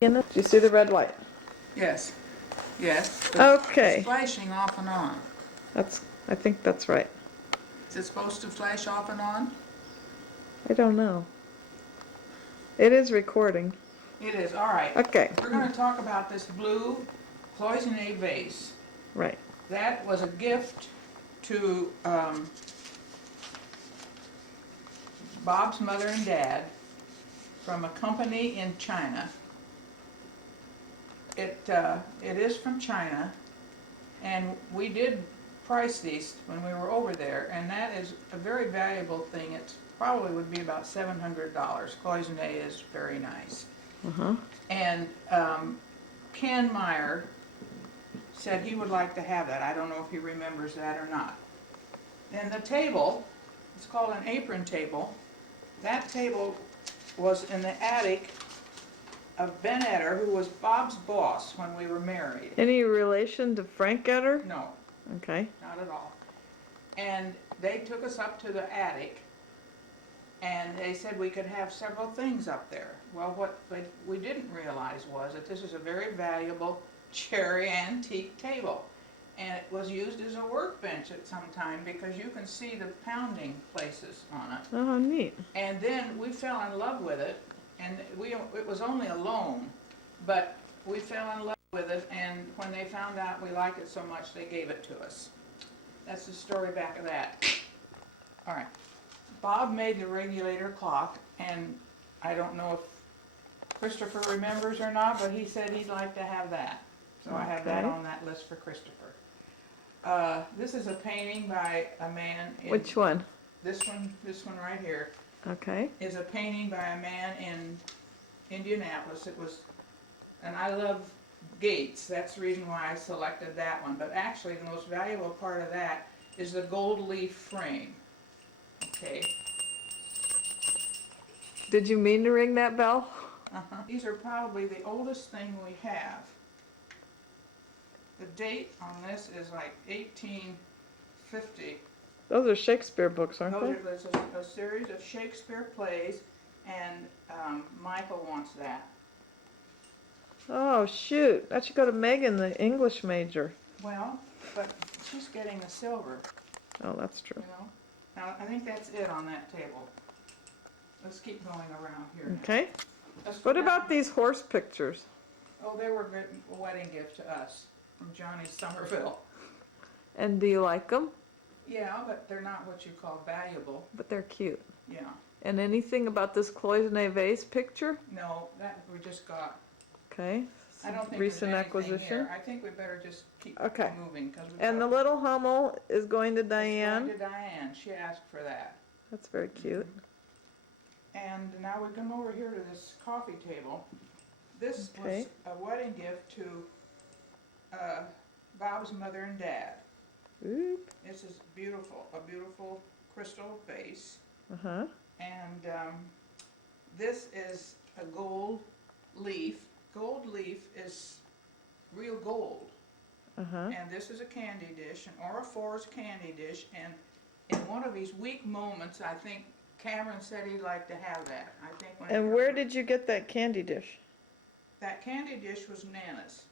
Do you see the red light? Yes, yes. Okay. It's flashing off and on. I think that's right. Is it supposed to flash off and on? I don't know. It is recording. It is, all right. Okay. We're going to talk about this blue cloisonne vase. Right. That was a gift to Bob's mother and dad from a company in China. It is from China, and we did price these when we were over there, and that is a very valuable thing. It probably would be about $700. Cloisonne is very nice. Uh-huh. And Ken Meyer said he would like to have that. I don't know if he remembers that or not. And the table, it's called an apron table. That table was in the attic of Ben Etter, who was Bob's boss when we were married. Any relation to Frank Etter? No, Okay. not at all. And they took us up to the attic, and they said we could have several things up there. Well, what we didn't realize was that this is a very valuable cherry antique table. And it was used as a workbench at some time because you can see the pounding places on it. Oh, neat. And then we fell in love with it, and it was only a loan, but we fell in love with it, and when they found out we liked it so much, they gave it to us. That's the story back of that. All right. Bob made the regulator clock, and I don't know if Christopher remembers or not, but he said he'd like to have that. So I have that Okay. on that list for Christopher. This is a painting by a man in... Which one? This one right here Okay. is a painting by a man in Indianapolis. It was, and I love gates, that's the reason why I selected that one. But actually, the most valuable part of that is the gold leaf frame. Okay. Did you mean to ring that bell? These are probably the oldest thing we have. The date on this is like 1850. Those are Shakespeare books, aren't they? There's a series of Shakespeare plays, and Michael wants that. Oh, shoot. That should go to Megan, the English major. Well, but she's getting the silver, Oh, that's true. you know? Now, I think that's it on that table. Let's keep going around here now. Okay. Let's go What down. about these horse pictures? Oh, they were a wedding gift to us from Johnny Somerville. And do you like them? Yeah, but they're not what you call valuable. But they're cute. Yeah. And anything about this cloisonne vase picture? No, that we just got. Okay. I don't think Recent there's anything acquisition. here. I think we better just keep Okay. moving because we And the little Hummel is going to Diane. to Diane. She asked for that. That's very cute. And now we come over here to this coffee table. This Okay. was a wedding gift to Bob's mother and dad. Oop. This is beautiful, a beautiful crystal vase. Uh-huh. And this is a gold leaf. Gold leaf is real gold. Uh-huh. And this is a candy dish, an Aura Force candy dish. And in one of these weak moments, I think Cameron said he'd like to have that. I think. And where did you get that candy dish? That candy dish was Nana's.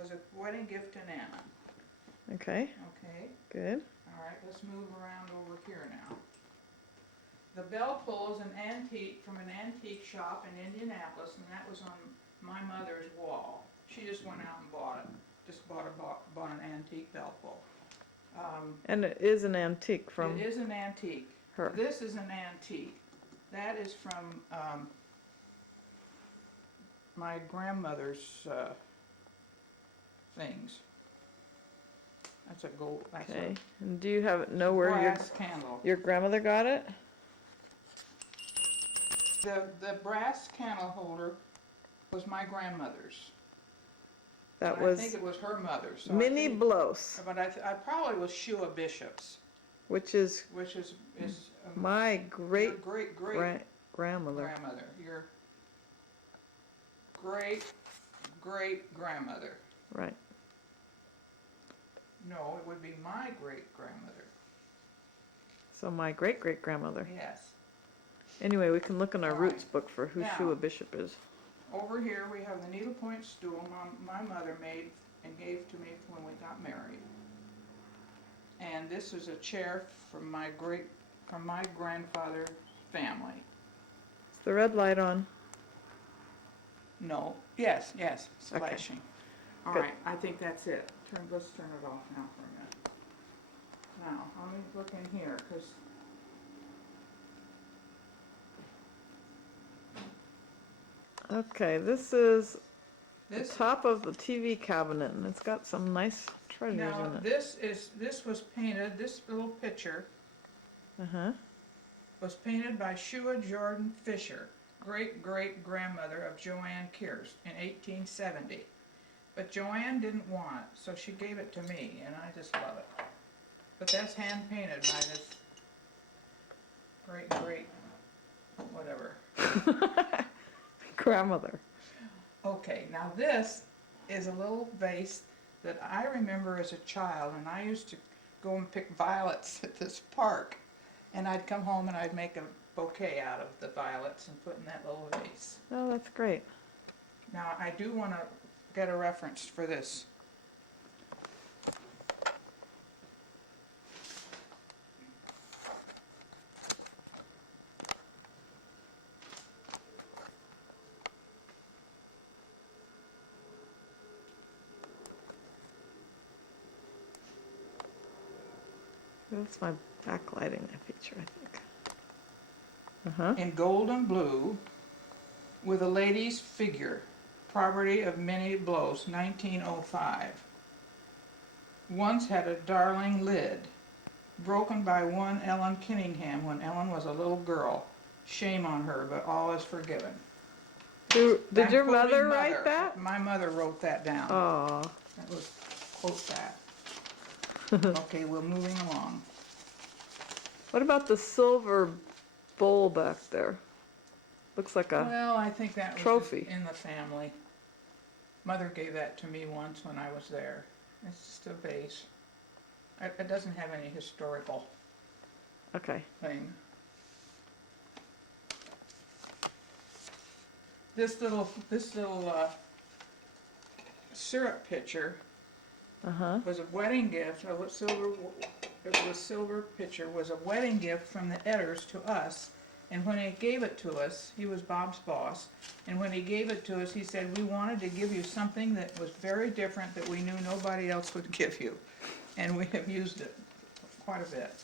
Was a wedding gift to Nana. Okay. Okay. Good. All right. Let's move around over here now. The bell pull is an antique from an antique shop in Indianapolis, and that was on my mother's wall. She just went out and bought it. Just bought an antique bell pull. And it is an antique from It is an antique. her. This is an antique. That is from my grandmother's things. That's a gold. That's Okay. And do you know where brass candle. your grandmother got it? The brass candle holder was my grandmother's. That But was I think it was her mother's. So Minnie Bloss, But I probably was Shua Bishop's, which is which is my your great great grandmother. grandmother. Your great grandmother. Right. No, it would be my great grandmother. So my great grandmother. Yes. Anyway, we can look in our All roots right. book for who Now- Shua Bishop is. over here we have the needlepoint stool my mother made and gave to me when we got married. And this is a chair from my grandfather's family. Is the red light on? No, yes, it's Okay. flashing. All Good. right, I think that's it. Let's turn it off now for a minute. Now, let me look in here, because Okay, this is the this, top of the TV cabinet, and it's got some nice treasures now, in it. this was painted, this little picture Uh-huh. was painted by Shua Jordan Fisher, great-great-grandmother of Joanne Kearse in 1870. But Joanne didn't want it, so she gave it to me, and I just love it. But that's hand-painted by this great, whatever. Grandmother. Okay, now this is a little vase that I remember as a child, and I used to go and pick violets at this park. And I'd come home and I'd make a bouquet out of the violets and put in that little vase. Oh, that's great. Now, I do want to get a reference for this. That's my backlighting feature, I think. Uh-huh. In gold and blue, with a lady's figure, property of Minnie Blows, 1905. Once had a darling lid, broken by one Ellen Kinningham when Ellen was a little girl. Shame on her, but all is forgiven. Did I'm your quoting mother mother. write that? My mother wrote that down. Oh. That was, quote that. Okay, we're moving along. What about the silver bowl back there? Looks like a Well, I think that was trophy. in the family. Mother gave that to me once when I was there. It's just a vase. It doesn't have any historical Okay. thing. This little syrup pitcher Uh-huh. was a wedding gift. It was a silver pitcher. Was a wedding gift from the Edders to us. And when he gave it to us, he was Bob's boss. And when he gave it to us, he said, "We wanted to give you something that was very different that we knew nobody else would give you." And we have used it quite a bit.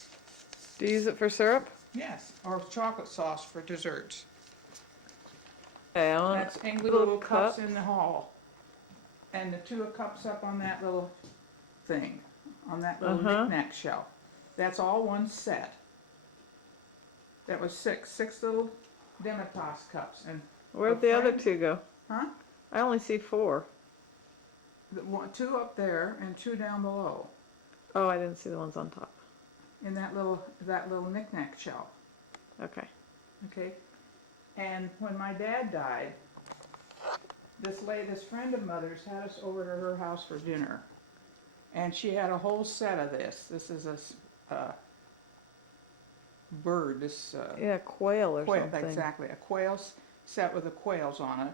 Do you use it for syrup? Yes, or chocolate sauce for desserts. Okay, I want That's English little little cups cup. in the hall. And the two cups up on that little thing, on that little Uh-huh. knick-knack shelf. That's all one set. That was six little Demitas cups. And Where'd the other friend- two go? Huh? I only see 4. Two up there and two down below Oh, I didn't see the ones on top. in that little knick-knack shelf. Okay. Okay? And when my dad died, this friend of mother's had us over to her house for dinner. And she had a whole set of this. This is a bird, Yeah, quail or quail, something. exactly, a quail set with the quails on it.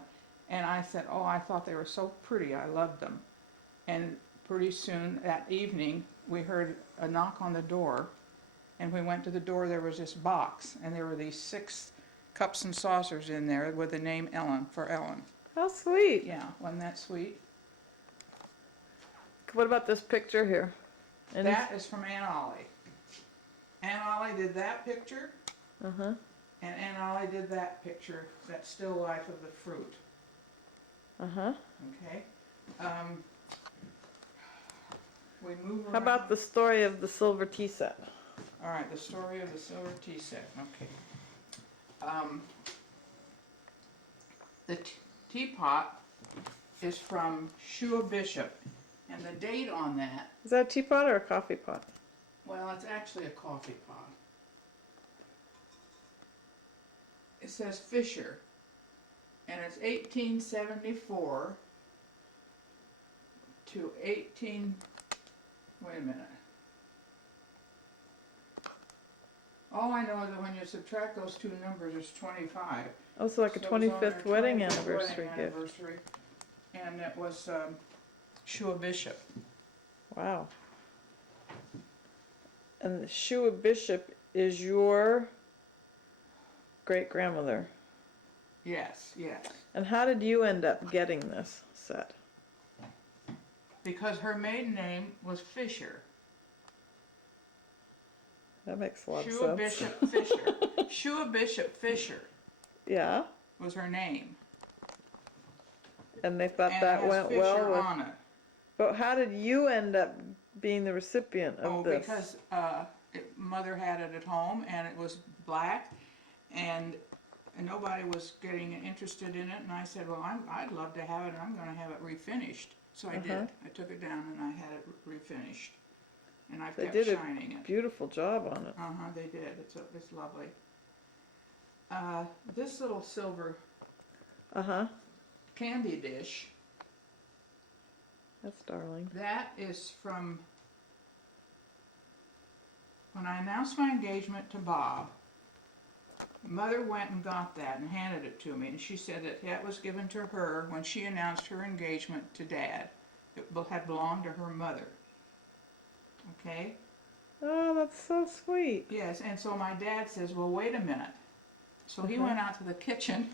And I said, oh, I thought they were so pretty, I loved them. And pretty soon that evening, we heard a knock on the door. And we went to the door, there was this box, and there were these 6 cups and saucers in there with the name Ellen, for Ellen. How sweet. Yeah, wasn't that sweet? What about this picture here? Any- That is from Aunt Ollie. Aunt Ollie did that picture, Uh-huh. and Aunt Ollie did that picture, that still life of the fruit, Uh-huh. okay? We move around. How about the story of the silver tea set? All right, the story of the silver tea set, okay. The teapot is from Shua Bishop, and the date on that, Is that a teapot or a coffee pot? well, it's actually a coffee pot. It says Fisher, and it's 1874 to 18, wait a minute. All I know is that when you subtract those two numbers, it's 25. Also like a So it was on their 25th wedding 25th anniversary wedding gift. anniversary. And it was Shua Bishop. Wow. And Shua Bishop is your great grandmother. Yes, yes. And how did you end up getting this set? Because her maiden name was Fisher. That makes a lot of Shua sense. Bishop Fisher. Shua Bishop Fisher Yeah. was her name. And they thought And that it has went Fisher well with. on it. But how did you end up being the recipient of this? Because mother had it at home and it was black and nobody was getting interested in it, and I said, well, I'd love to have it, and I'm going to have it refinished. So I did. I took it down and I had it refinished, and I've They kept did a shining it. beautiful job on it. They did. It's lovely. This little silver candy dish, That's darling. that is from when I announced my engagement to Bob. Mother went and got that and handed it to me, and she said that was given to her when she announced her engagement to Dad. It had belonged to her mother. Okay? Oh, that's so sweet. Yes, and so my dad says, well, wait a minute. So he went out to the kitchen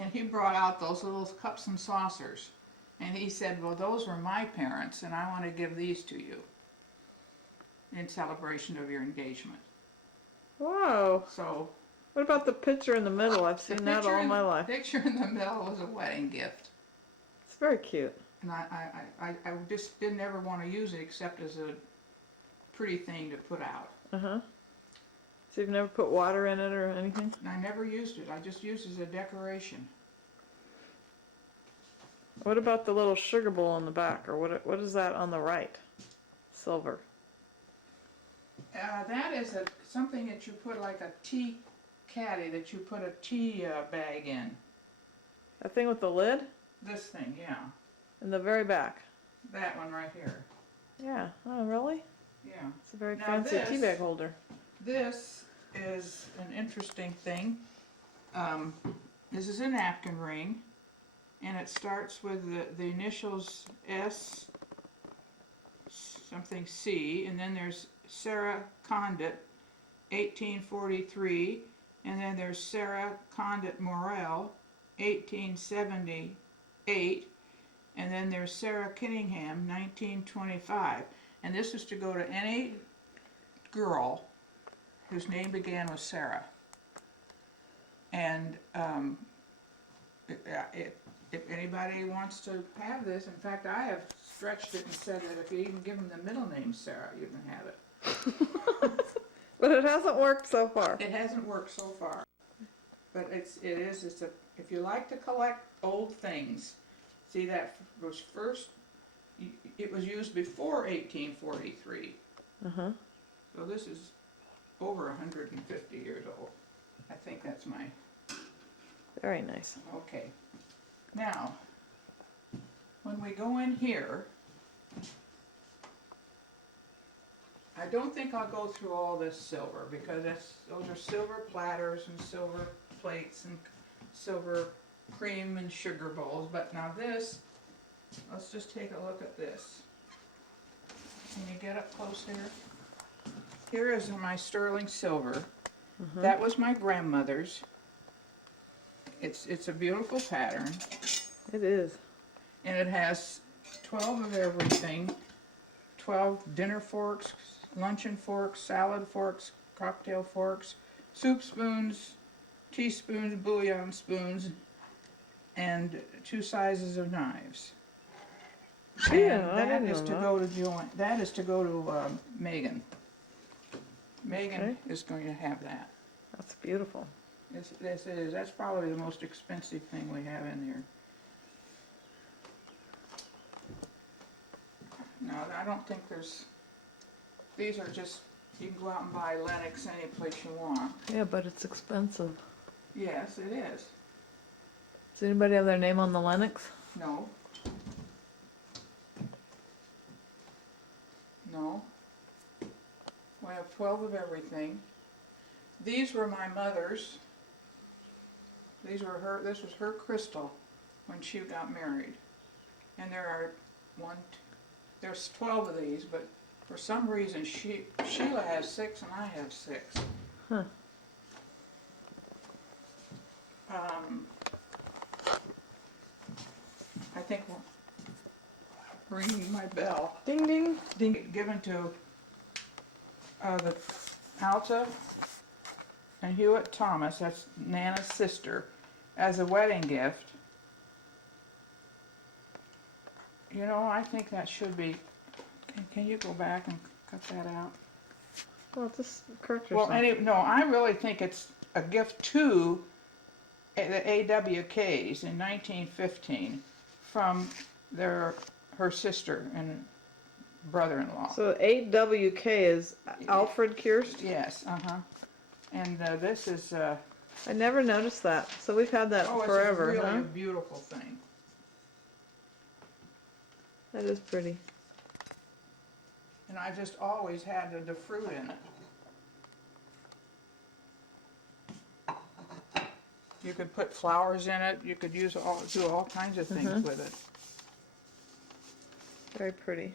and he brought out those little cups and saucers. And he said, well, those were my parents, and I want to give these to you in celebration of your engagement. Wow. So What about the picture in the middle? I've seen that all my life. the picture in the middle was a wedding gift. It's very cute. And I just didn't ever want to use it except as a pretty thing to put out. So you've never put water in it or anything? And I never used it. I just used it as a decoration. What about the little sugar bowl on the back, or what is that on the right? Silver. That is something that you put like a tea caddy, that you put a tea bag in. That thing with the lid? This thing, yeah. In the very back. That one right here. Yeah. Oh, really? Yeah. It's a very Now fancy this- tea bag holder. This is an interesting thing. This is a napkin ring, and it starts with the initials S something C, and then there's Sarah Condit, 1843, and then there's Sarah Condit Morel, 1878, and then there's Sarah Kinningham, 1925. And this is to go to any girl whose name began with Sarah. And if anybody wants to have this, in fact, I have stretched it and said that if you even give them the middle name Sarah, you can have it. But it hasn't worked so far. It hasn't worked so far, but it's if you like to collect old things, see, that was first, it was used before 1843. So this is over 150 years old. I think that's my, Very nice. okay. Now, when we go in here, I don't think I'll go through all this silver, because those are silver platters and silver plates and silver cream and sugar bowls. But now this, let's just take a look at this. Can you get up close here? Here is my sterling silver. That was my grandmother's. It's a beautiful pattern, It is. and it has 12 of everything. 12 dinner forks, luncheon forks, salad forks, cocktail forks, soup spoons, teaspoons, bouillon spoons, and 2 sizes of knives. Yeah, I And that didn't is know to that. go to that is to go to Megan. Megan Okay. is going to have that. That's beautiful. This is, that's probably the most expensive thing we have in here. No, I don't think these are just, you can go out and buy Lenox any place you want. Yeah, but it's expensive. Yes, it is. Does anybody have their name on the Lennox? No. No. We have 12 of everything. These were my mother's. These were her, this was her crystal when she got married. And there are there's 12 of these, but for some reason Sheila has 6 and I have 6. Huh. I think ringing my bell. Ding ding. Given to the Alta and Hewitt Thomas, that's Nana's sister, as a wedding gift. You know, I think that should be, can you go back and cut that out? Well, this correct Well, yourself. no, I really think it's a gift to the AWKs in 1915 from her sister and brother-in-law. So AWK is Alfred Kirst? Yes, and this is, I never noticed that. So we've had that oh, forever, it's really huh? a beautiful thing. That is pretty. And I just always had the fruit in it. You could put flowers in it. You could do all kinds of things with it. Very pretty.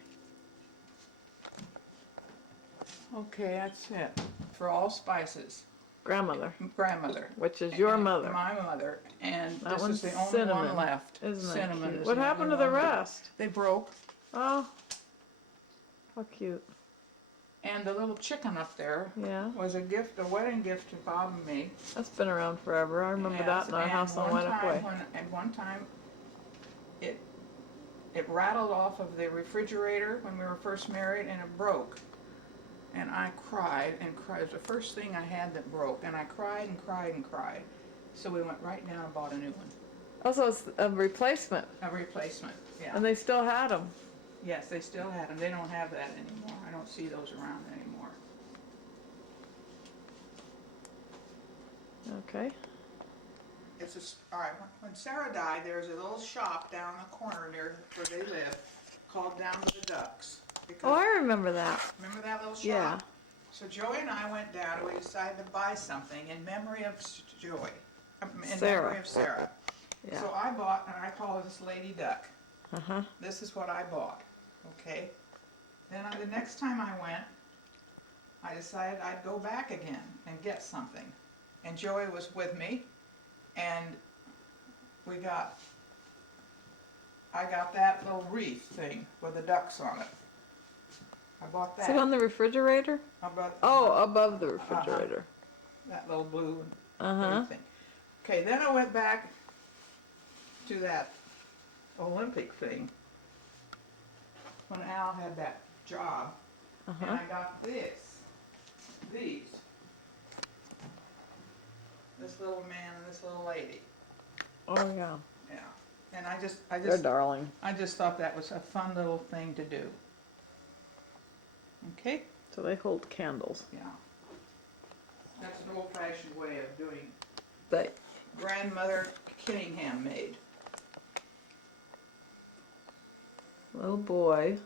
Okay, that's it. For all spices. Grandmother, Grandmother. which is your And mother. My mother. And That this one's is the only cinnamon, one left. Isn't that Cinnamon cute? is What the happened to only the one. rest? They broke. Oh, how cute. And the little chicken up there Yeah, was a gift, a wedding gift to Bob and me. that's been around forever. I remember Yes, that in our and house on one Weddock time Way. And one time, it rattled off of the refrigerator when we were first married, and it broke. And I cried and cried. It was the first thing I had that broke, and I cried and cried and cried. So we went right down and bought a new one, Also, it's a replacement, a replacement. Yeah. and they still had them. Yes, they still had them. They don't have that anymore. I don't see those around anymore. Okay. All right, when Sarah died, there was a little shop down the corner near where they live called Down to the Ducks. Oh, I remember that. Remember that little shop? Yeah. So Joey and I went down and we decided to buy something in memory of Joey, in Sarah. memory of Sarah. Yeah. So I bought, and I call this Lady Duck. Uh-huh. This is what I bought, okay? Then the next time I went, I decided I'd go back again and get something. And Joey was with me, and I got that little wreath thing with the ducks on it. I bought Is that. it on the refrigerator? Oh, above the refrigerator. That little blue Uh-huh. thing. Okay, then I went back to that Olympic thing when Al had that job, and Uh-huh. I got these. This little man and this little lady. Oh, yeah. Yeah, and I They're just darling. thought that was a fun little thing to do. Okay, So they hold candles. yeah. That's an old-fashioned way of doing They. grandmother Kinningham made. Little boy.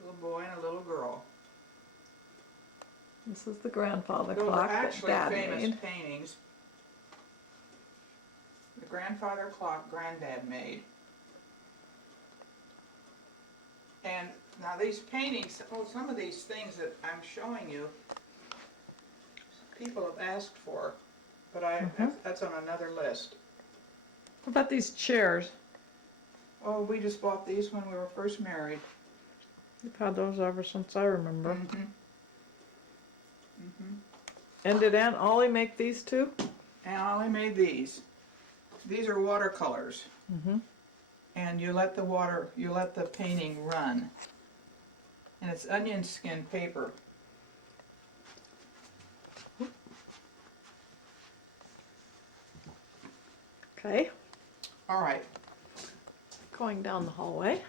Little boy and a little girl. This is the grandfather Those are clock that actually Dad famous made. paintings. The grandfather clock Granddad made. And now these paintings, some of these things that I'm showing you, people have asked for, but that's on another list. What about these chairs? Oh, we just bought these when we were first married. You've had those ever since I remember. Mm-hmm. And did Aunt Ollie make these too? And Ollie made these. These are watercolors. Mm-hmm. And you let the painting run. And it's onion skin paper. Okay. All right. Going down the hallway.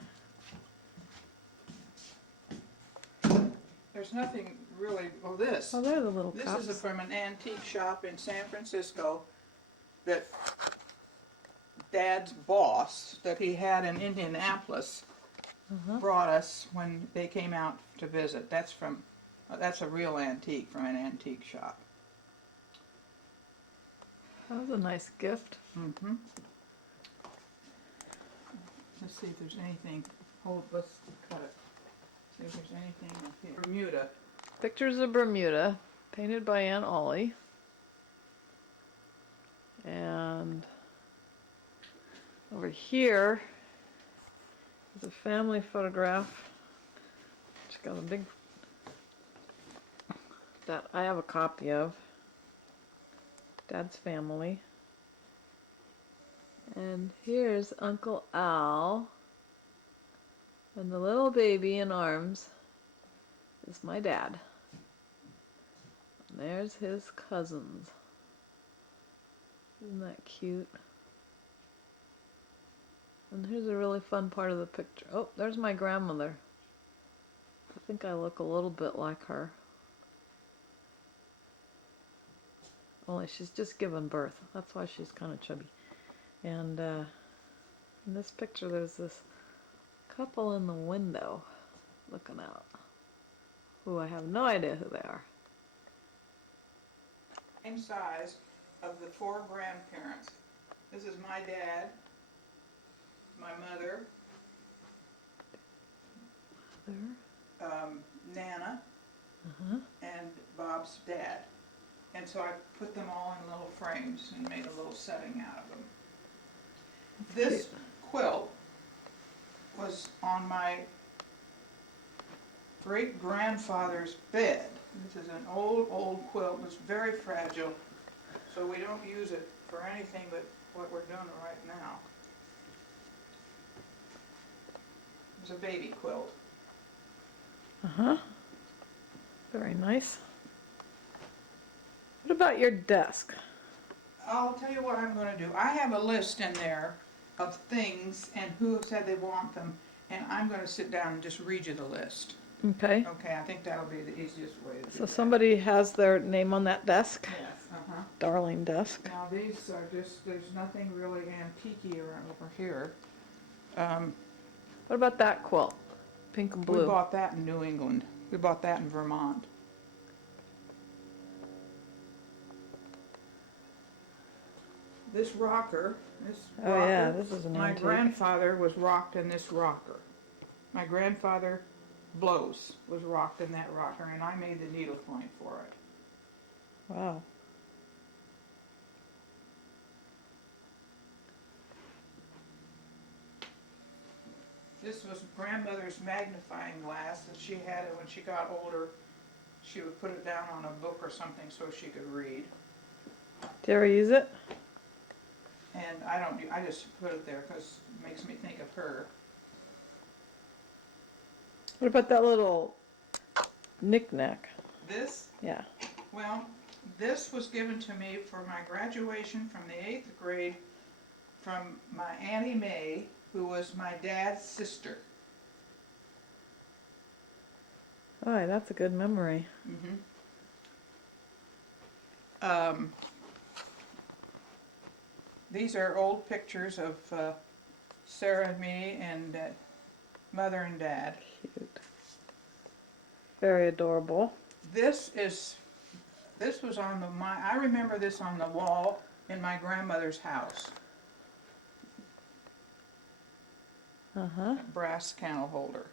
There's nothing really, this. Oh, they're the little This cups. is from an antique shop in San Francisco that Dad's boss, that he had in Indianapolis, brought us when they came out to visit. That's a real antique from an antique shop. That was a nice gift. Mm-hmm. Let's see if there's anything, let's cut it. See if there's anything up here. Bermuda. Pictures of Bermuda, painted by Aunt Ollie. And over here is a family photograph. It's got a big, that I have a copy of. Dad's family. And here's Uncle Al. And the little baby in arms is my dad. And there's his cousins. Isn't that cute? And here's a really fun part of the picture. Oh, there's my grandmother. I think I look a little bit like her. Only she's just given birth. That's why she's kind of chubby. And in this picture there's this couple in the window looking out. Who I have no idea who they are. Same size of the 4 grandparents. This is my dad, my mother, Nana, and Bob's dad. And so I put them all in little frames and made a little setting out of them. This quilt was on my great-grandfather's bed. This is an old quilt. It's very fragile, so we don't use it for anything but what we're doing right now. It's a baby quilt. Very nice. What about your desk? I'll tell you what I'm going to do. I have a list in there of things and who have said they want them, and I'm going to sit down and just read you the list. Okay. Okay, I think that'll be the easiest way to do So that. somebody has their name on that desk? Yes, Darling desk. Now these are just, there's nothing really antique-y around over here. What about that quilt? Pink and blue. We bought that in New England. We bought that in Vermont. This rocker, Oh yeah, this is an my antique. grandfather was rocked in this rocker. My grandfather, Blows, was rocked in that rocker, and I made the needlepoint for it. Wow. This was grandmother's magnifying glass that she had it when she got older. She would put it down on a book or something so she could read. Do you ever use it? And I just put it there because it makes me think of her. What about that little knick-knack? This, Yeah. well, this was given to me for my graduation from the 8th grade from my Auntie Mae, who was my dad's sister. Oh, that's a good memory. These are old pictures of Sarah and me and Mother and Dad. Cute. Very adorable. This was on I remember this on the wall in my grandmother's house. A brass candle holder.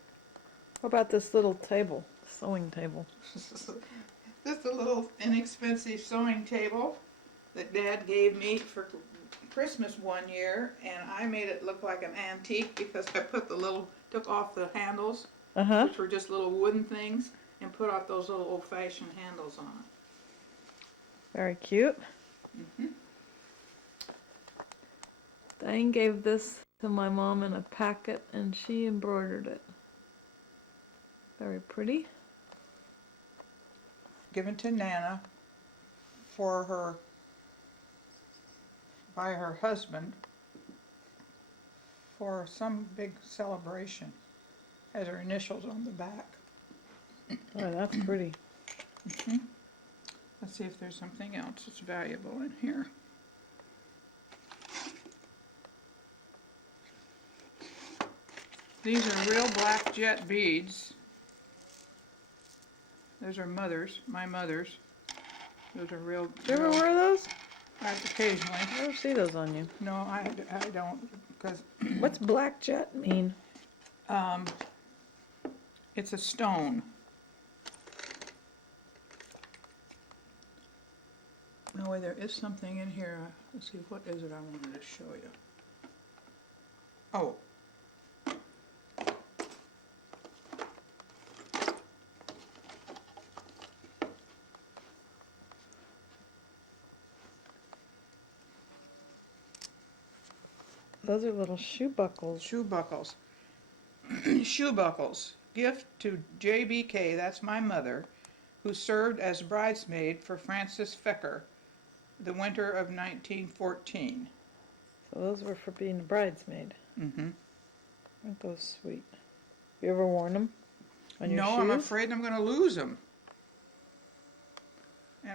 What about this little table, sewing table? This is a little inexpensive sewing table that Dad gave me for Christmas one year, and I made it look like an antique because I took off the handles, which were just little wooden things, and put out those little old-fashioned handles on it. Very cute. Diane gave this to my mom in a packet, and she embroidered it. Very pretty. Given to Nana by her husband for some big celebration. Has her initials on the back. Oh, that's pretty. Let's see if there's something else that's valuable in here. These are real black jet beads. Those are my mother's. Those are real. Did you ever wear those? Occasionally. I don't see those on you. No, I don't, because What's black jet mean? it's a stone. No way, there is something in here. Let's see, what is it I wanted to show you? Oh. Those are little shoe buckles. Shoe buckles. Shoe buckles. Gift to JBK, that's my mother, who served as bridesmaid for Francis Fecker, the winter of 1914. So those were for being a bridesmaid. Mm-hmm. Aren't those sweet? You ever worn them on your No, shoes? I'm afraid I'm going to lose them.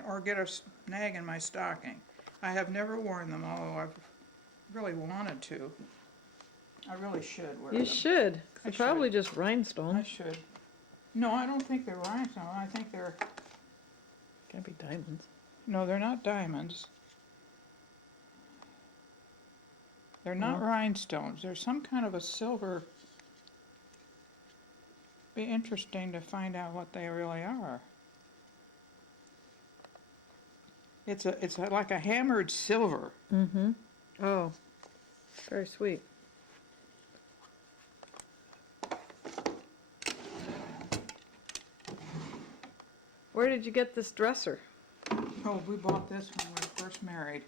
Or get a snag in my stocking. I have never worn them, although I've really wanted to. I really should wear them. You should. 'Cause I they're probably should. just I rhinestones. should. No, I don't think they're rhinestones. I think they're... Can't be diamonds. No, they're not diamonds. They're not No. rhinestones. They're some kind of a silver. Be interesting to find out what they really are. It's like a hammered silver. Mm-hmm. Oh, very sweet. Where did you get this dresser? Oh, we bought this when we were first married.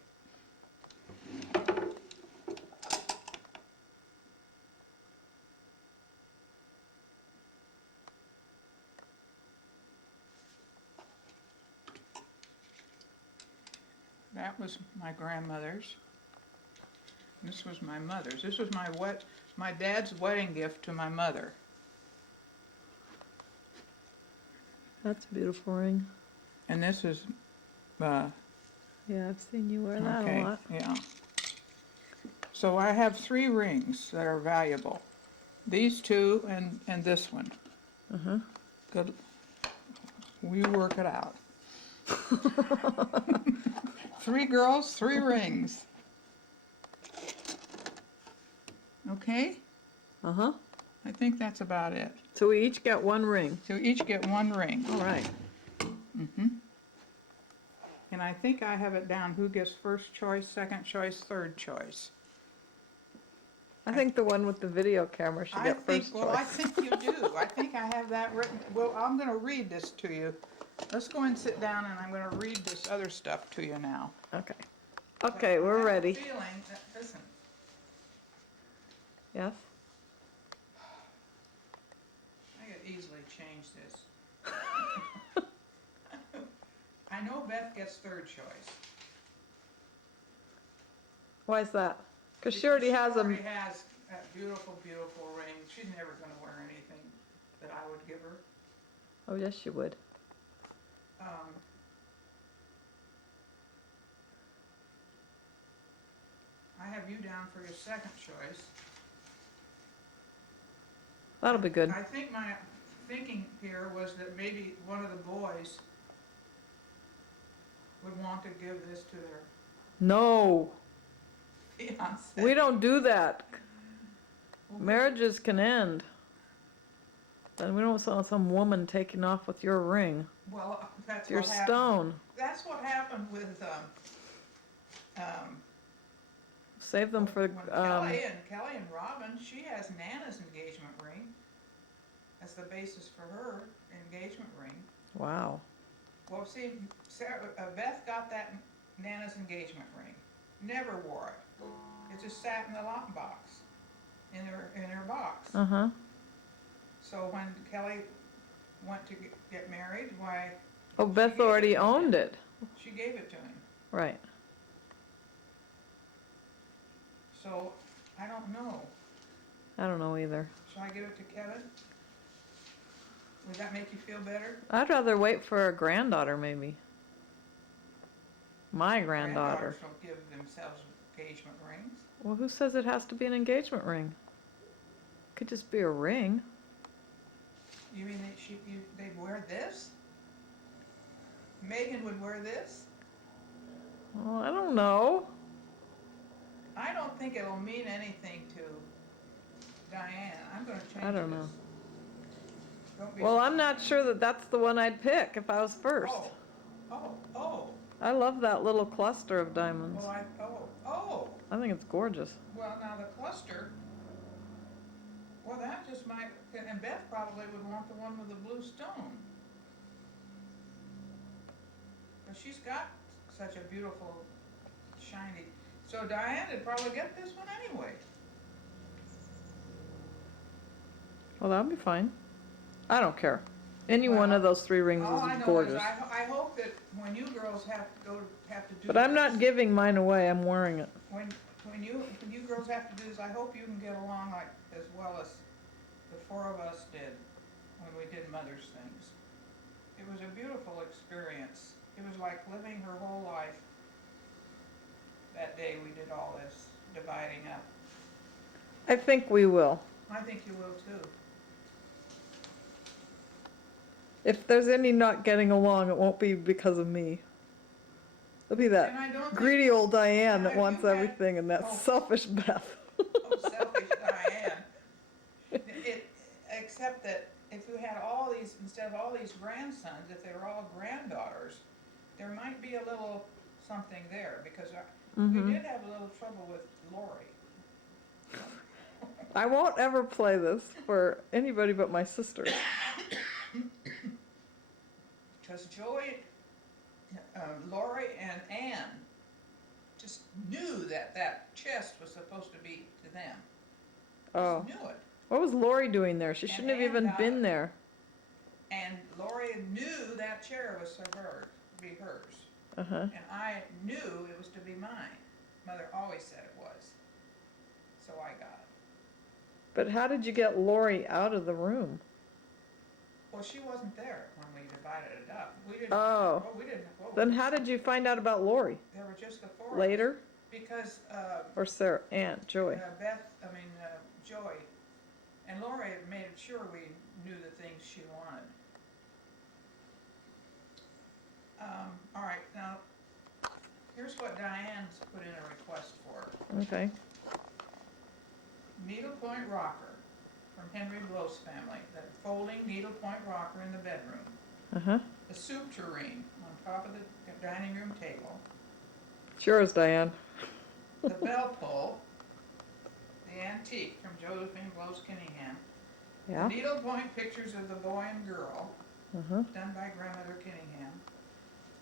That was my grandmother's. This was my mother's. This was my dad's wedding gift to my mother. That's a beautiful ring. And this is, Yeah, I've seen you wear that okay, a lot. yeah. So I have 3 rings that are valuable. These 2 and this one. Uh-huh. Good. We work it out. 3 girls, 3 rings. Okay? Uh-huh. I think that's about it. So we each get one ring. So each get 1 ring. All right. Mm-hmm. And I think I have it down who gets first choice, second choice, third choice. I think the one with the video camera should get first choice. I think you do. I think I have that written. Well, I'm going to read this to you. Let's go and sit down and I'm going to read this other stuff to you now. Okay. Okay, we're ready. I have a feeling that, listen, Yes? I could easily change this. I know Beth gets third choice. Why is that? Because she already has She them. already has that beautiful, beautiful ring. She's never going to wear anything that I would give her. Oh, yes, she would. I have you down for your second choice. That'll be good. I think my thinking here was that maybe one of the boys would want to give this to their No, fiance. we don't do that. Marriages can end. And we don't want some woman taking off with your ring. Well, that's Your what happened. stone. That's what happened with Save them for, when Kelly and Robin. She has Nana's engagement ring as the basis for her engagement ring. wow. Well, see, Beth got that Nana's engagement ring. Never wore it. It just sat in the lock box, in her box. Uh-huh. So when Kelly went to get married, why, Oh, Beth already owned it. she gave it to him. Right. So I don't know. I don't know either. Shall I give it to Kevin? Would that make you feel better? I'd rather wait for a granddaughter, maybe. My granddaughter. Granddaughters don't give themselves engagement rings. Well, who says it has to be an engagement ring? Could just be a ring. You mean they'd wear this? Megan would wear this? Well, I don't know. I don't think it'll mean anything to Diane. I'm gonna change I don't know. this. Don't be Well, I'm surprised. not sure that that's the one I'd pick if I was first. Oh, I love that little cluster of diamonds. well, I think it's gorgeous. well, now the cluster, well, that just might, and Beth probably would want the one with the blue stone. But she's got such a beautiful, shiny, so Diane would probably get this one anyway. Well, that'll be fine. I don't care. Any one Well, of those 3 rings All I is know gorgeous. is I hope that when you girls have to do But I'm not this, giving mine away. I'm wearing it. when you girls have to do this, I hope you can get along like as well as the 4 of us did when we did Mother's Things. It was a beautiful experience. It was like living her whole life. That day we did all this dividing up. I think we will. I think you will too. If there's any not getting along, it won't be because of me. It'll be And that I don't greedy old Diane Now, that if wants you had- everything and that oh. selfish Beth. Oh, selfish Diane. Except that if you had all these, instead of all these grandsons, if they were all granddaughters, there might be a little something there, because we Mhm. did have a little trouble with Lori. I won't ever play this for anybody but my sisters. Because Joey, Lori and Ann just knew that that chest was supposed to be to them. Oh. Just knew it. What was Lori doing there? She shouldn't have Ann even got been it. there. And Lori knew that chair was to be hers. Uh-huh. And I knew it was to be mine. Mother always said it was. So I got it. But how did you get Lori out of the room? Well, she wasn't there when we divided it up. We didn't. Oh. We didn't. Then how did you find out about Lori? There were just the 4 of us. Later? Because Or Sarah, Aunt, Joey? Joey and Lori had made sure we knew the things she wanted. All right, now here's what Diane's put in a request for. Okay. Needlepoint rocker from Henry Blows family, that folding needlepoint rocker in the bedroom. Uh-huh. The soup tureen on top of the dining room table. It's yours, Diane. The bell pull, the antique from Josephine Blows Kinningham. Yeah? Needlepoint pictures of the boy and girl, Uh-huh. done by Grandmother Kinningham.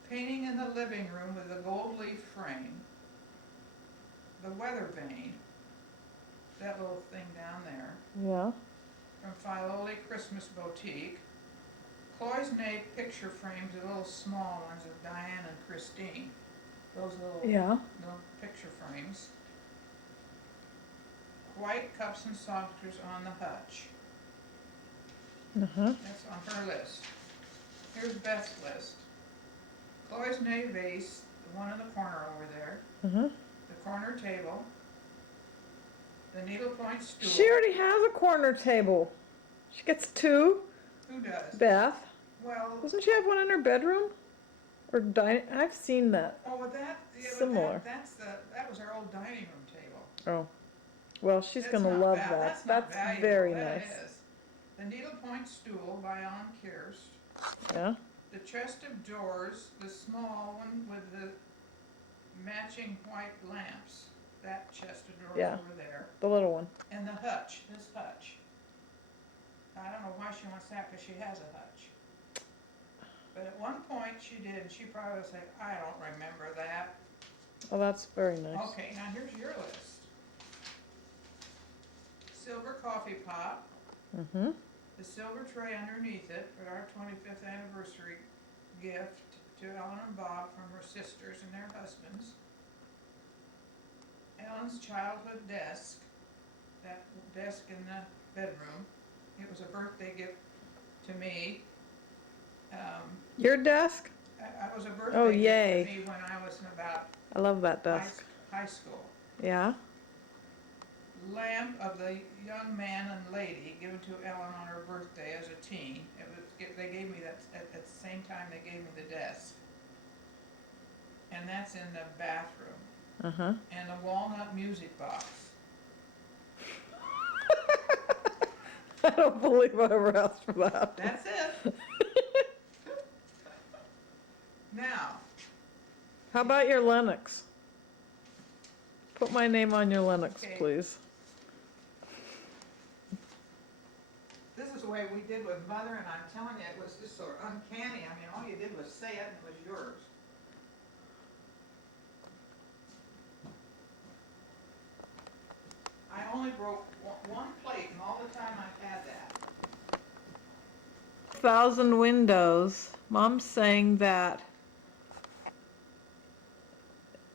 Painting in the living room with a gold leaf frame. The weather vane, that little thing down there, Yeah. from Filoli Christmas Boutique. Cloisonne picture frames, the little small ones of Diane and Christine. Those Yeah. little picture frames. White cups and saucers on the hutch. Uh-huh. That's on her list. Here's Beth's list. Cloisonne vase, the one in the corner over there. Uh-huh. The corner table. The needlepoint stool. She already has a corner table. She gets 2. Who does? Beth. Well, Doesn't she have one in her bedroom? Or I've seen that. oh, with that, yeah, but Similar. that was our old dining room table. Oh. Well, she's That's gonna not love bad. that. That's not That's valuable. very That nice. is. The needlepoint stool by Ann Kirst. Yeah? The chest of drawers, the small one with the matching white lamps. That chest of drawers Yeah. over there. The little one. And the hutch, this hutch. I don't know why she wants that, because she has a hutch. But at one point she did, and she probably was like, I don't remember that. Oh, that's very nice. Okay, now here's your list. Silver coffee pot, Mm-hmm. the silver tray underneath it for our 25th anniversary gift to Ellen and Bob from her sisters and their husbands. Ellen's childhood desk, that desk in the bedroom. It was a birthday gift to me. Your desk? It was a Oh, birthday yay. gift to me when I was in about I love that desk. high school. Yeah? Lamp of the young man and lady given to Ellen on her birthday as a teen. They gave me that at the same time they gave me the desk. and that's in the bathroom. Uh-huh. And a walnut music box. I don't believe I ever asked for that. That's it. Now, How about your Lennox? Put my name on your Lennox, Okay. please. this is the way we did with Mother, and I'm telling you, it was just so uncanny. I mean, all you did was say it, and it was yours. I only broke one plate in all the time I've had that. 1,000 windows. Mom's saying that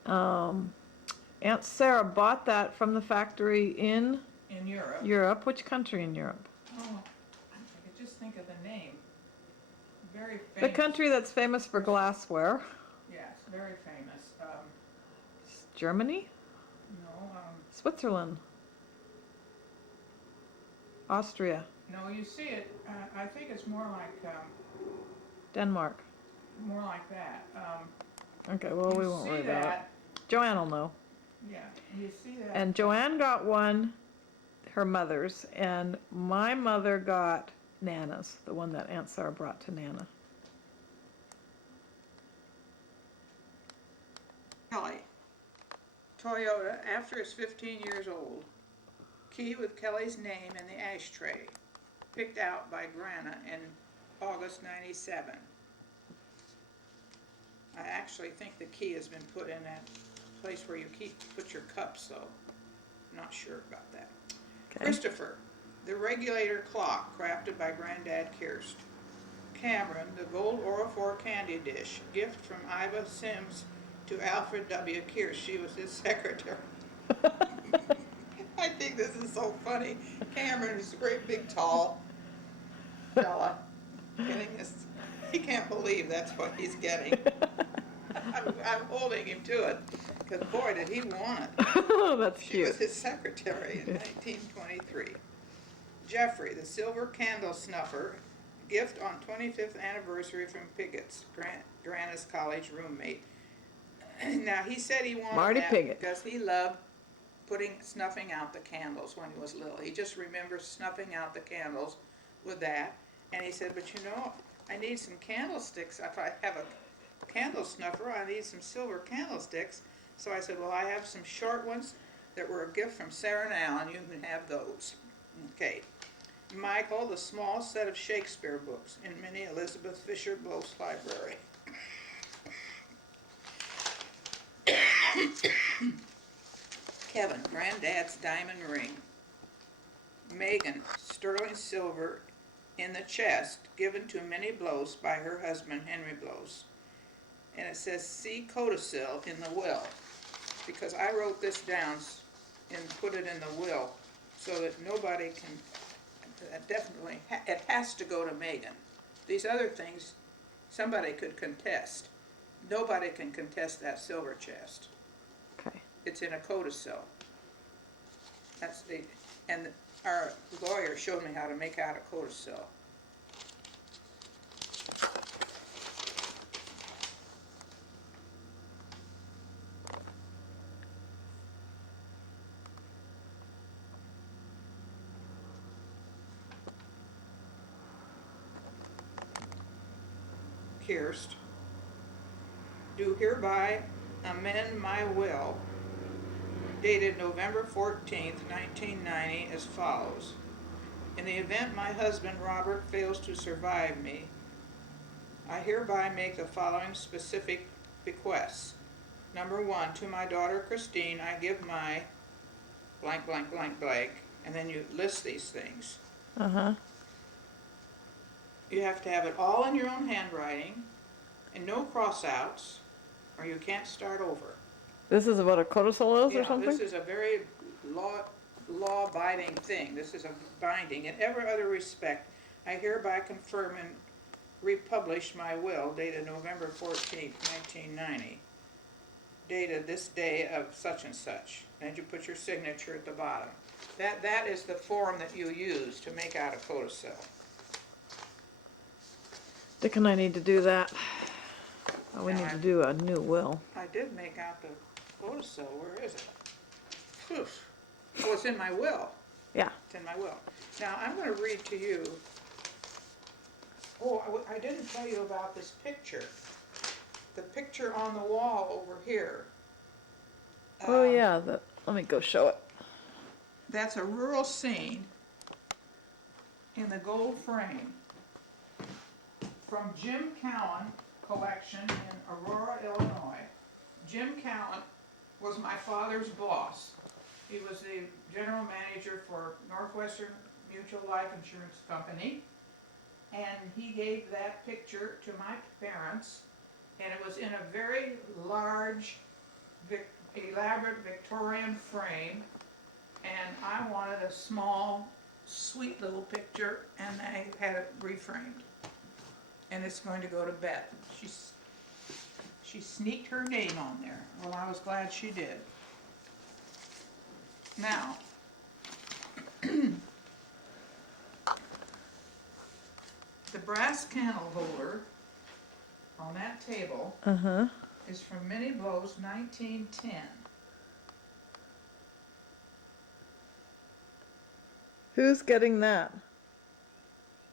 Aunt Sarah bought that from the factory in In Europe. Europe. Which country in Europe? Oh, I could just think of the name. Very famous. The country that's famous for glassware. Yes, very famous. Germany? No, Switzerland? Austria? no, you see it, I think it's more like Denmark? that. Okay, well, we won't worry You see about it. that, Joanne will know. yeah, you see that. And Joanne got one, her mother's, and my mother got Nana's, the one that Aunt Sarah brought to Nana. Kelly, Toyota, after it's 15 years old. Key with Kelly's name in the ashtray, picked out by Grana in August '97. I actually think the key has been put in that place where you put your cups, though. Not sure about that. Okay. Christopher, the regulator clock crafted by Granddad Kirst. Cameron, the gold Orofor candy dish, gift from Iva Sims to Alfred W. Kirst. She was his secretary. I think this is so funny. Cameron is a great big tall fella getting this. He can't believe that's what he's getting. I'm holding him to it because boy did he want it. Oh, that's She was cute. his secretary in 1923. Jeffrey, the silver candle snuffer, gift on 25th anniversary from Piggott's, Grana's college roommate. Now he said he wanted Marty that Piggott. because he loved snuffing out the candles when he was little. He just remembers snuffing out the candles with that. And he said, but you know, I need some candlesticks. If I have a candle snuffer, I need some silver candlesticks. So I said, well, I have some short ones that were a gift from Sarah and Alan. You can have those. Okay. Michael, the small set of Shakespeare books in Minnie Elizabeth Fisher Bloss library. Kevin, Granddad's diamond ring. Megan, sterling silver in the chest, given to Minnie Bloss by her husband, Henry Bloss. And it says, see codicil in the will. Because I wrote this down and put it in the will so that nobody can, definitely, it has to go to Megan. These other things, somebody could contest. Nobody can contest that silver chest. Okay. It's in a codicil. That's the, and our lawyer showed me how to make out a codicil. Kirst, do hereby amend my will, dated November 14th, 1990, as follows. In the event my husband Robert fails to survive me, I hereby make the following specific bequests. Number 1, to my daughter Christine, I give my blank, blank, blank, blank, and then you list these things. Uh-huh. You have to have it all in your own handwriting and no cross-outs, or you can't start over. This is what a codicil is or something? This is a very law-abiding thing. This is a binding. In every other respect, I hereby confirm and republish my will dated November 14th, 1990. Dated this day of such and such. Then you put your signature at the bottom. That is the form that you use to make out a codicil. Dick and I need to do that. Oh, we Now, need to do a new will. I did make out the codicil, where is it? Poof. Oh, it's in my will. Yeah. It's in my will. Now, I'm gonna read to you. Oh, I didn't tell you about this picture. The picture on the wall over here. Oh Um, yeah, let me go show it. That's a rural scene in the gold frame from Jim Cowan collection in Aurora, Illinois. Jim Cowan was my father's boss. He was the general manager for Northwestern Mutual Life Insurance Company. And he gave that picture to my parents, and it was in a very large, elaborate Victorian frame. And I wanted a small, sweet little picture, and I had it reframed. And it's going to go to Beth. She sneaked her name on there. Well, I was glad she did. Now, the brass candle holder on that table Uh-huh. is from Minnie Blow's 1910. Who's getting that?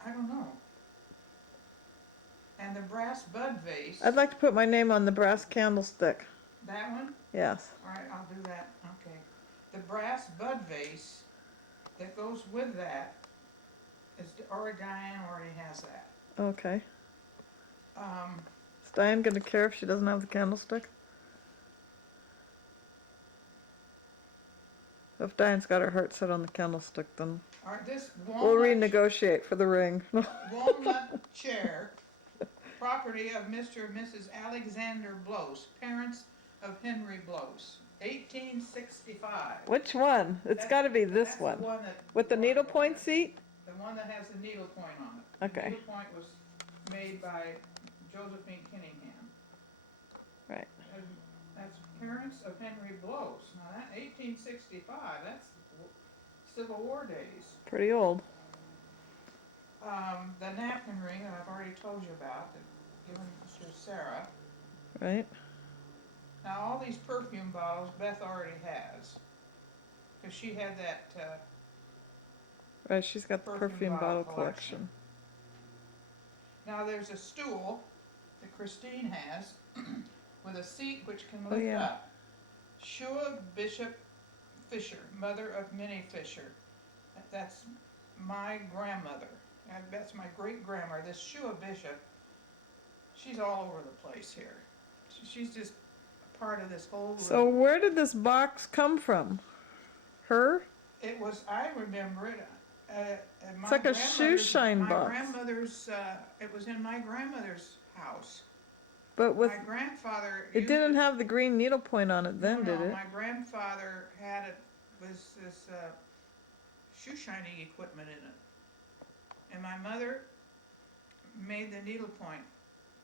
I don't know. And the brass bud vase, I'd like to put my name on the brass candlestick. that one? Yes. All right, I'll do that, okay. The brass bud vase that goes with that is, Diane already has that. Okay. Um, Is Diane gonna care if she doesn't have the candlestick? If Diane's got her heart set on the candlestick, then all right, this we'll walnut, renegotiate for the ring. walnut chair, property of Mr. and Mrs. Alexander Blose, parents of Henry Blose, 1865. Which one? It's gotta be this That's one. the one that. With the needlepoint seat? The one that has the needlepoint on it. Okay. The needlepoint was made by Josephine Kinningham. Right. And that's parents of Henry Blose. Now that 1865, that's Civil War days. Pretty old. The napkin ring that I've already told you about, that given to Sarah. Right? Now all these perfume bottles Beth already has, because she had that. Right, she's got the Perfume perfume bottle bottle collection. collection. Now there's a stool that Christine has with a seat which can Oh, lift yeah. up. Shua Bishop Fisher, mother of Minnie Fisher. That's my grandmother. That's my great-grandmother. This Shua Bishop, she's all over the place here. She's just a part of this whole So where did this box come from? Her? It was, I remember it. It's like a shoe shine my box. grandmother's, it was in my grandmother's house. But with My grandfather it used didn't have the green needlepoint on it then, No, did it? my grandfather had it, was this shoe shining equipment in it. And my mother made the needlepoint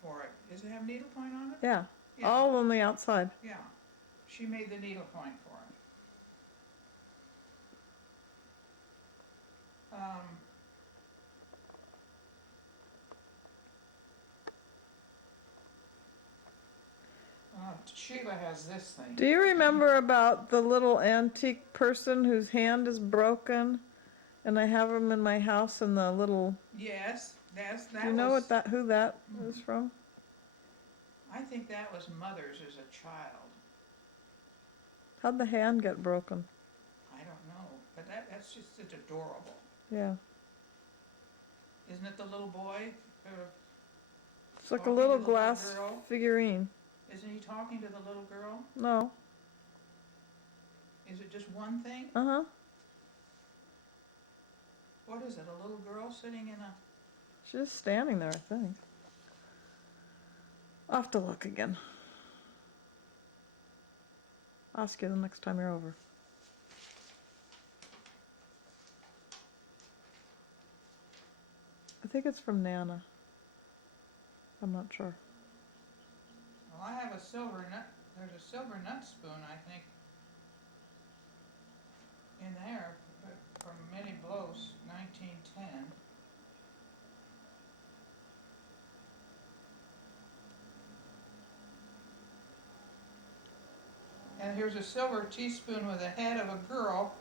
for it. Does it have needlepoint on it? Yeah. Yeah. All on the outside. Yeah, she made the needlepoint for it. Sheila has this thing. Do you remember about the little antique person whose hand is broken? And I have him in my house in the little, Yes, that do you know was, who that is from? I think that was Mother's as a child. How'd the hand get broken? I don't know, but that's just such adorable. Yeah. Isn't it the little boy? It's like a Talking little to the little glass girl? figurine. Isn't he talking to the little girl? No. Is it just one thing? Uh-huh. What is it, a little girl sitting in a... She's just standing there, I think. I'll have to look again. I'll ask you the next time you're over. I think it's from Nana. I'm not sure. Well, I have a silver nut, there's a silver nut spoon, I think, in there, from Minnie Blose, 1910. And here's a silver teaspoon with a head of a girl,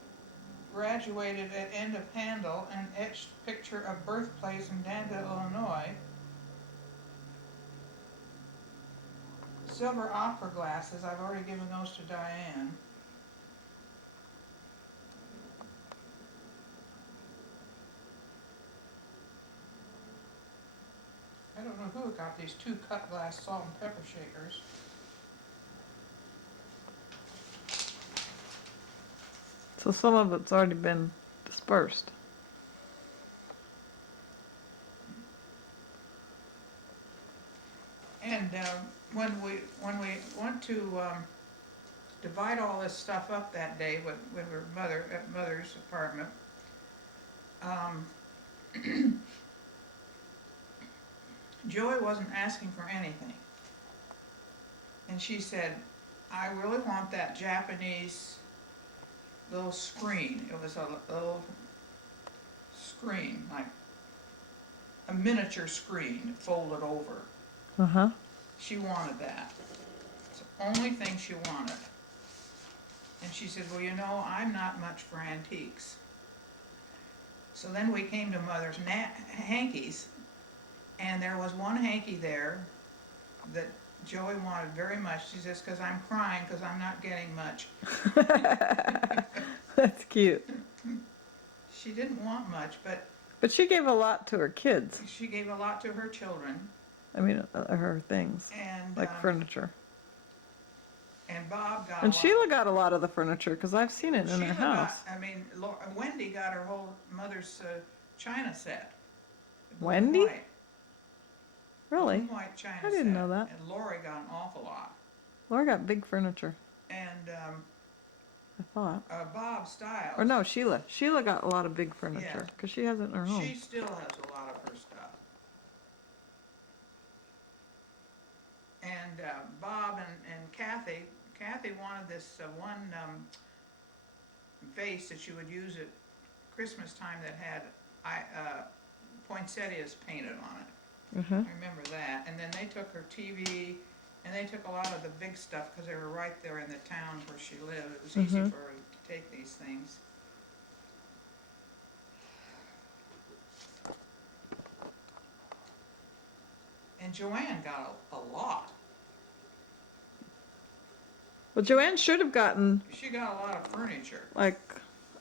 graduated at end of handle, and etched picture of birthplace in Danville, Illinois. Silver opera glasses, I've already given those to Diane. I don't know who got these 2 cut glass salt and pepper shakers. So some of it's already been dispersed. And when we went to divide all this stuff up that day with her mother at Mother's apartment, Joey wasn't asking for anything. And she said, I really want that Japanese little screen. It was a little screen, like a miniature screen folded over. Uh-huh. She wanted that. It's the only thing she wanted. And she said, well, you know, I'm not much for antiques. So then we came to Mother's hankies, and there was one hanky there that Joey wanted very much. She says, because I'm crying because I'm not getting much. That's cute. She didn't want much, but But she gave a lot to her kids. she gave a lot to her children. I mean, her things, And like furniture. and Bob got And a lot. Sheila got a lot of the furniture because I've seen it in Sheila her house. Wendy got her whole Mother's china set. Blue Wendy? and white. Really? Blue and white china I didn't set. know that. And Lori got an awful lot. Laura got big furniture, And I thought. Bob Stiles. Or no, Sheila. Sheila got a lot of big furniture because she has it in her home. She still has a lot of her stuff. And Bob and Kathy wanted this one vase that you would use at Christmas time that had poinsettias painted on it. Mm-hmm. I remember that. And then they took her TV, and they took a lot of the big stuff because they were right there in the town where she lived. It was easy Mhm. for her to take these things. And Joanne got a lot. Well, Joanne should have gotten She got a lot of furniture. like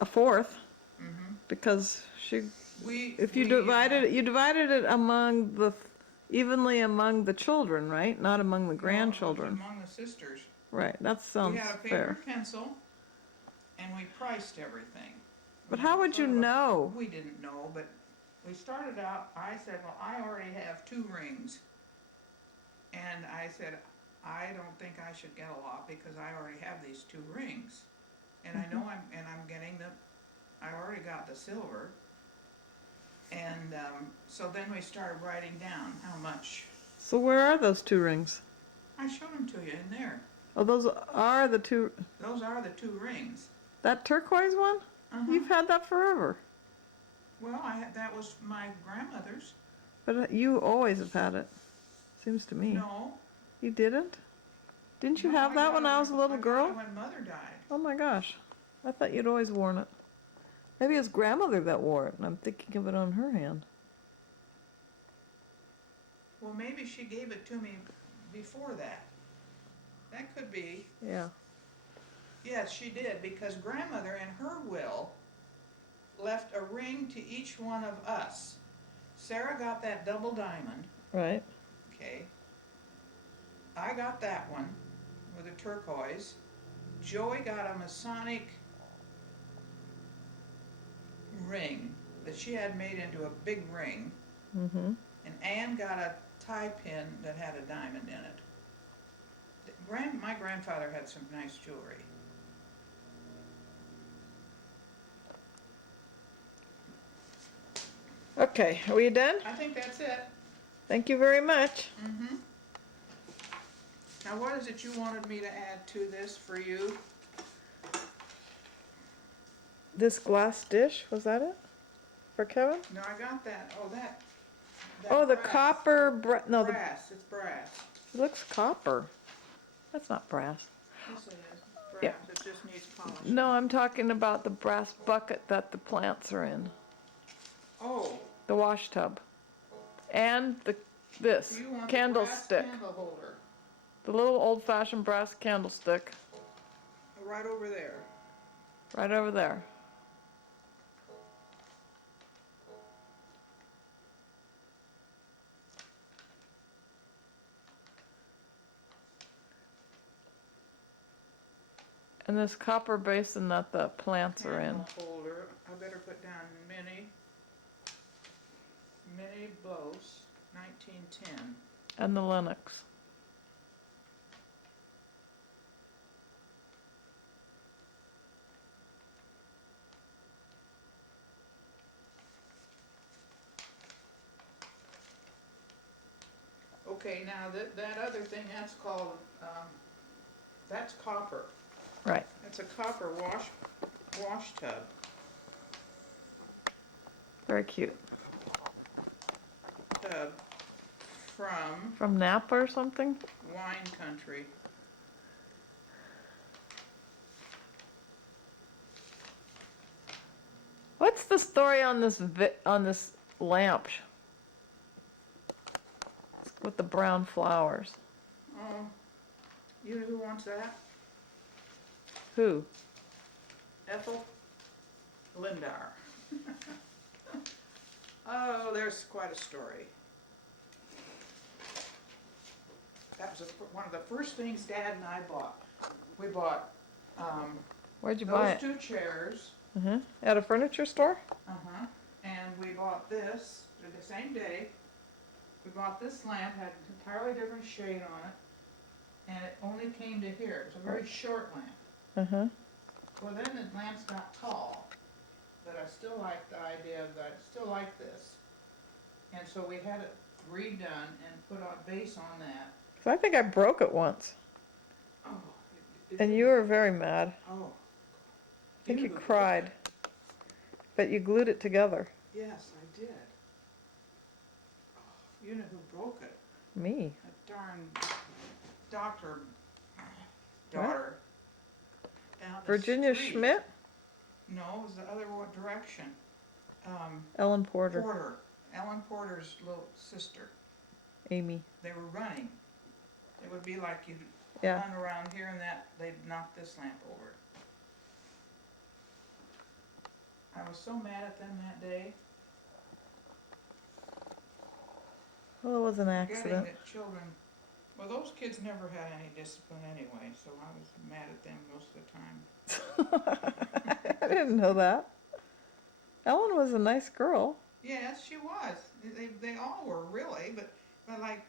a fourth Mm-hmm. because she. We If you divided it, you divided it among evenly among the children, right? Not among the grandchildren. among the sisters. Right. That sounds We had a paper fair. pencil, and we priced everything. But how would you Sort of know? We didn't know, but we started out, I said, well, I already have 2 rings. And I said, I don't think I should get a lot because I already have these 2 rings. And I know I'm getting I already got the silver. And so then we started writing down how much. So where are those 2 rings? I showed them to you in there. Oh, those are the 2. Those are the 2 rings. That turquoise one? Uh-huh. You've had that forever. Well, that was my grandmother's. But you always have had it. Seems to me. No. You didn't? Didn't you No, have that got when it I was a little got girl? it when Mother died. Oh my gosh. I thought you'd always worn it. Maybe it's grandmother that wore it, and I'm thinking of it on her hand. Well, maybe she gave it to me before that. That could be. Yeah. Yes, she did, because grandmother in her will left a ring to each one of us. Sarah got that double diamond, Right. okay. I got that one with a turquoise. Joey got a Masonic ring that she had made into a big ring. Mm-hmm. And Anne got a tie pin that had a diamond in it. My grandfather had some nice jewelry. Okay, are we done? I think that's it. Thank you very much. Mm-hmm. Now, what is it you wanted me to add to this for you? This glass dish, was that it? For Kevin? No, I got that. Oh, that Oh, the brass. copper, no, Brass. It's brass. it looks copper. That's not brass. Yes, it is. It's grass, it just needs polishing. No, I'm talking about the brass bucket that the plants are in, Oh, the wash tub. And this you want the brass candlestick, candle holder, the little old-fashioned brass candlestick right over there. right over there. And this copper basin that the plants are in. Candle holder, I better put down Minnie Bose, 1910. And the Linux. Okay, now that other thing, that's called, that's copper. Right. It's a copper wash tub. Very cute. Tub from From Napa or something? Wine Country. What's the story on this lamp with the brown flowers? Oh, you know who wants that? Who? Ethel Lindar. Oh, there's quite a story. That was one of the first things Dad and I bought. We bought Where'd you buy those it? 2 chairs, At a furniture store? and we bought this the same day. We bought this lamp, had an entirely different shade on it, and it only came to here. It was a very short lamp. Well, then the lamps got tall, but I still like the idea of that. I still like this. And so we had it redone and put a base on that. 'Cause I think I broke it once, Oh. and you were very mad. Oh. I think you who broke cried, it. but you glued it together. Yes, I did. Oh, you know who broke it? Me. That darn doctor daughter. Down the Virginia street. Schmidt? No, it was the other direction. Ellen Porter. Porter. Ellen Porter's little sister. Amy. They were running. It would be like you'd Yeah. run around here and they'd knock this lamp over. I was so mad at them that day. Well, it was an Forgetting accident. that children, well, those kids never had any discipline anyway, so I was mad at them most of the time. I didn't know that. Ellen was a nice girl. Yes, she was. They all were really, but like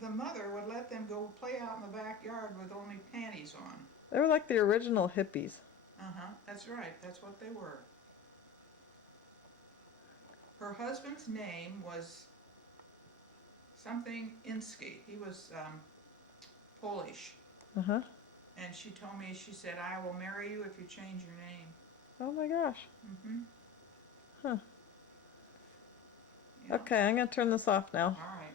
the mother would let them go play out in the backyard with only panties on. They were like the original hippies. That's right. That's what they were. Her husband's name was something Insky. He was Polish. And she told me, she said, I will marry you if you change your name. Oh my gosh. Yeah. Okay, I'm gonna turn this off now. All right.